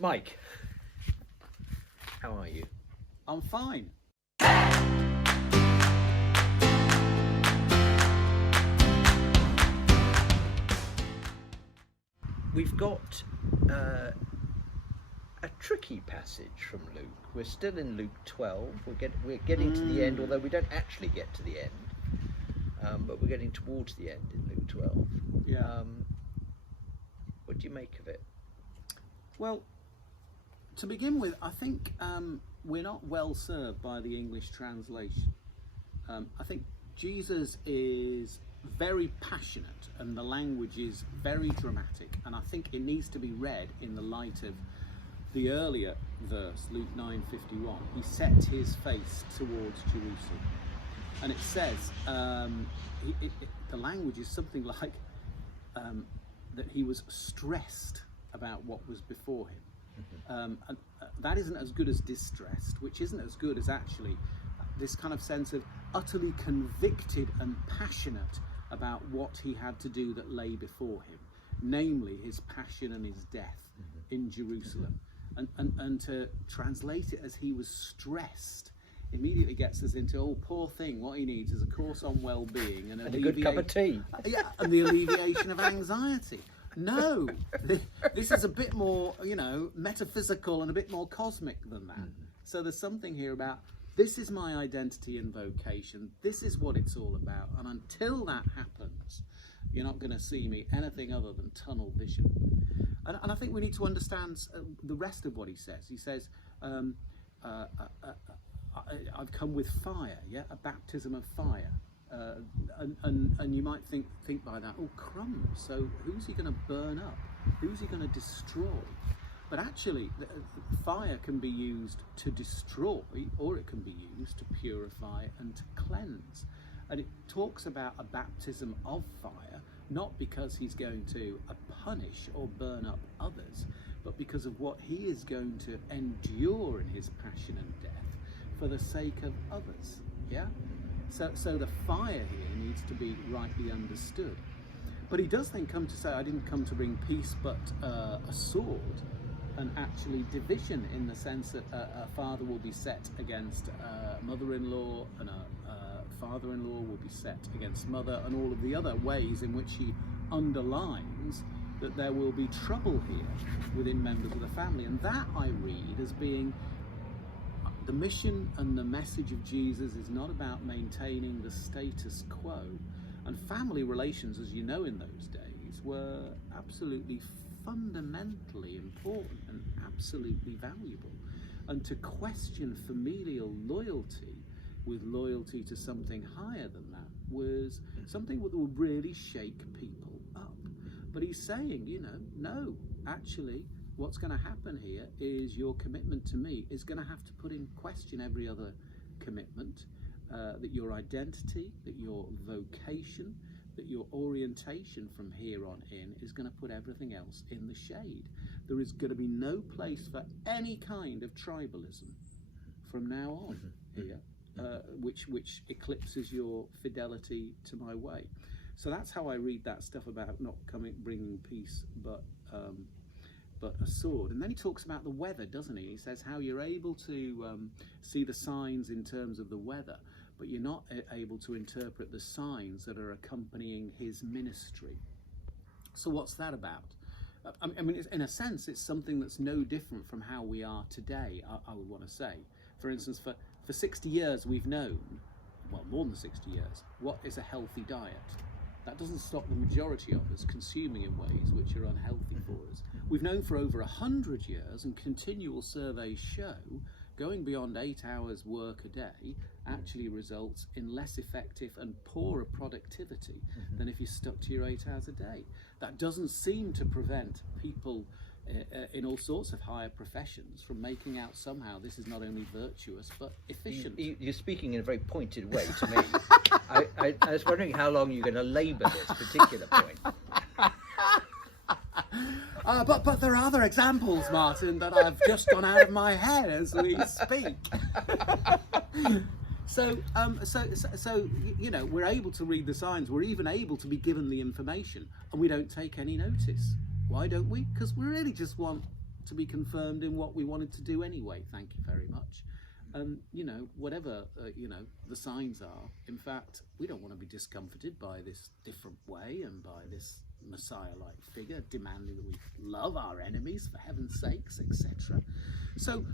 Mike, how are you? I'm fine. We've got a tricky passage from Luke. We're still in Luke 12. We're getting to the end, although we don't actually get to the end. But we're getting towards the end in Luke 12. Yeah. What do you make of it? Well, to begin with, I think we're not well served by the English translation. I think Jesus is very passionate and the language is very dramatic, and I think it needs to be read in the light of the earlier verse, Luke 9:51. He set his face towards Jerusalem, and it says the language is something like that he was stressed about what was before him. And that isn't as good as distressed, which isn't as good as actually this kind of sense of utterly convicted and passionate about what he had to do that lay before him, namely his passion and his death in Jerusalem. And to translate it as he was stressed immediately gets us into, oh, poor thing, what he needs is a course on well-being and a good cup of tea. Yeah, and the alleviation of anxiety. No, this is a bit more, metaphysical and a bit more cosmic than that. So there's something here about, this is my identity and vocation, this is what it's all about, and until that happens, you're not going to see me anything other than tunnel vision. And I think we need to understand the rest of what he says. He says, I've come with fire, a baptism of fire. And you might think by that, oh crumbs, so who's he going to burn up? Who's he going to destroy? But actually, fire can be used to destroy, or it can be used to purify and to cleanse. And it talks about a baptism of fire, not because he's going to punish or burn up others, but because of what he is going to endure in his passion and death for the sake of others. So the fire here needs to be rightly understood. But he does then come to say, I didn't come to bring peace but a sword, and actually division, in the sense that a father will be set against mother-in-law, and a father-in-law will be set against mother, and all of the other ways in which he underlines that there will be trouble here within members of the family. And that I read as being the mission and the message of Jesus is not about maintaining the status quo. And family relations, as you know, in those days were absolutely fundamentally important and absolutely valuable. And to question familial loyalty with loyalty to something higher than that was something that would really shake people up. But he's saying, no, actually, what's going to happen here is your commitment to me is going to have to put in question every other commitment, that your identity, that your vocation, that your orientation from here on in is going to put everything else in the shade. There is going to be no place for any kind of tribalism from now on here, which eclipses your fidelity to my way. So that's how I read that stuff about not bringing peace, but a sword. And then he talks about the weather, doesn't he? He says how you're able to see the signs in terms of the weather, but you're not able to interpret the signs that are accompanying his ministry. So what's that about? I mean, in a sense, it's something that's no different from how we are today, I would want to say. For instance, for 60 years we've known, well, more than 60 years, what is a healthy diet. That doesn't stop the majority of us consuming in ways which are unhealthy for us. We've known for over 100 years, and continual surveys show going beyond 8 hours work a day actually results in less effective and poorer productivity than if you stuck to your 8 hours a day. That doesn't seem to prevent people in all sorts of higher professions from making out somehow this is not only virtuous but efficient. You're speaking in a very pointed way to me. I was wondering how long you're going to labour this particular point. But there are other examples, Martin, that I've just gone out of my head as we speak. So we're able to read the signs. We're even able to be given the information, and we don't take any notice. Why don't we? Because we really just want to be confirmed in what we wanted to do anyway. Thank you very much. You know, whatever you know the signs are. In fact, we don't want to be discomforted by this different way and by this Messiah-like figure demanding that we love our enemies for heaven's sakes, etc. So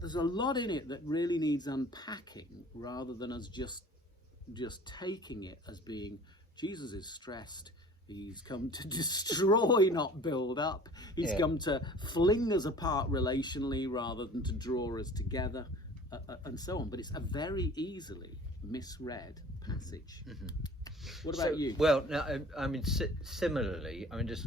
there's a lot in it that really needs unpacking, rather than us just taking it as being Jesus is stressed. He's come to destroy, not build up. He's come to fling us apart relationally rather than to draw us together, and so on. But it's a very easily misread passage. Mm-hmm. What about you? Well, now, I mean, similarly, I mean, just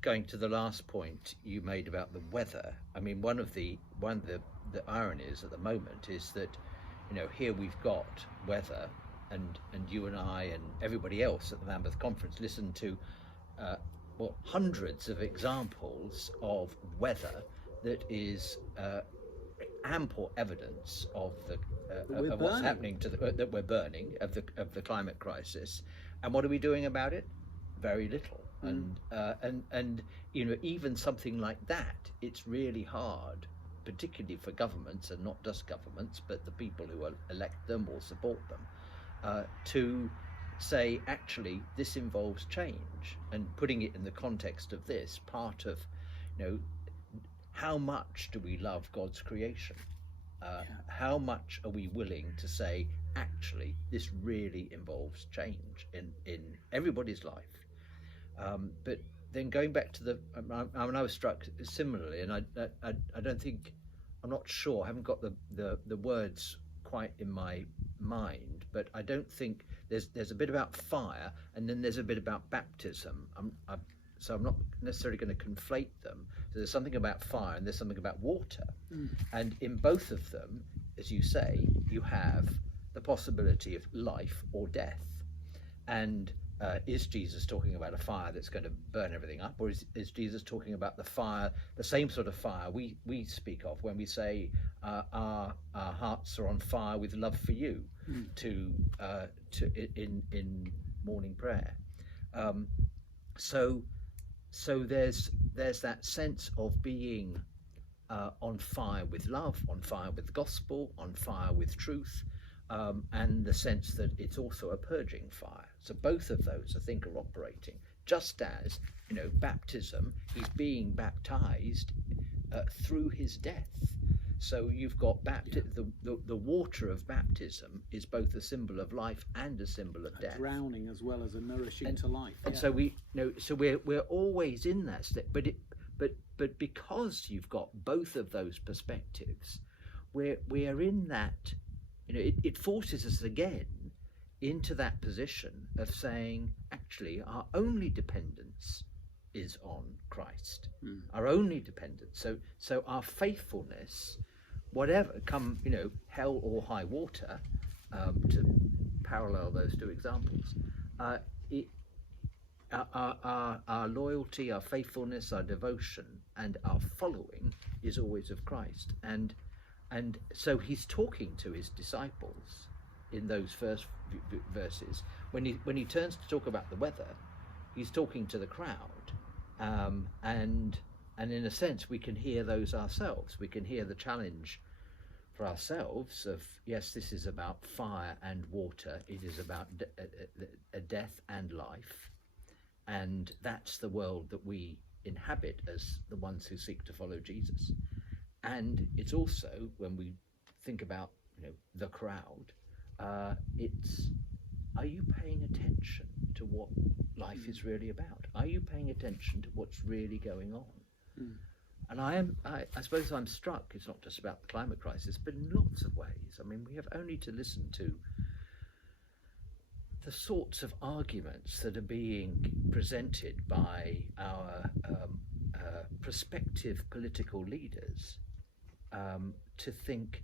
going to the last point you made about the weather. I mean, one of the ironies at the moment is that, you know, here we've got weather, and you and I and everybody else at the Lambeth Conference listened to hundreds of examples of weather that is ample evidence of what's happening to that we're burning, of the climate crisis. And what are we doing about it? Very little. And you know, even something like that, it's really hard, particularly for governments, and not just governments, but the people who elect them or support them, to say, actually, this involves change. And putting it in the context of this, part of, you know, how much do we love God's creation? How much are we willing to say, actually, this really involves change in everybody's life? But then going back to I mean, I was struck similarly, and I don't think, I'm not sure, I haven't got the words quite in my mind, but I don't think there's a bit about fire, and then there's a bit about baptism. So I'm not necessarily going to conflate them. So there's something about fire and there's something about water. And in both of them, as you say, you have the possibility of life or death. And is Jesus talking about a fire that's going to burn everything up, or is Jesus talking about the fire, the same sort of fire we speak of when we say our hearts are on fire with love for you, in morning prayer. So there's that sense of being on fire with love, on fire with the gospel, on fire with truth, and the sense that it's also a purging fire. So both of those, I think, are operating. Just as, you know, baptism, he's being baptized through his death. So you've got the water of baptism is both a symbol of life and a symbol of death. Drowning as well as a nourishing to life. And so we're always in that state. But because you've got both of those perspectives, we are in that. You know, it forces us again into that position of saying, actually, our only dependence is on Christ. Our only dependence. So our faithfulness, whatever come, you know, hell or high water, to parallel those two examples, our loyalty, our faithfulness, our devotion, and our following is always of Christ. And so he's talking to his disciples in those first verses. When he turns to talk about the weather, he's talking to the crowd, and in a sense we can hear those ourselves. We can hear the challenge for ourselves of, yes, this is about fire and water. It is about a death and life, and that's the world that we inhabit as the ones who seek to follow Jesus. And it's also, when we think about, you know, the crowd, it's, are you paying attention to what life is really about? Are you paying attention to what's really going on? And I suppose I'm struck, it's not just about the climate crisis, but in lots of ways. I mean, we have only to listen to the sorts of arguments that are being presented by our prospective political leaders, to think,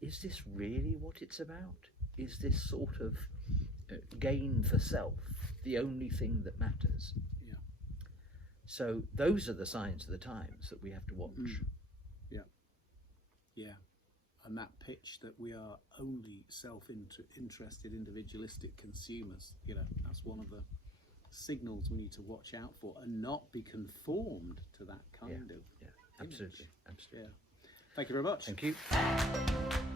is this really what it's about? Is this sort of gain for self the only thing that matters? Yeah. So those are the signs of the times that we have to watch. Yeah. And that pitch that we are only self-interested, individualistic consumers, you know, that's one of the signals we need to watch out for and not be conformed to that kind of Yeah, image. absolutely. Yeah. Thank you very much. Thank you.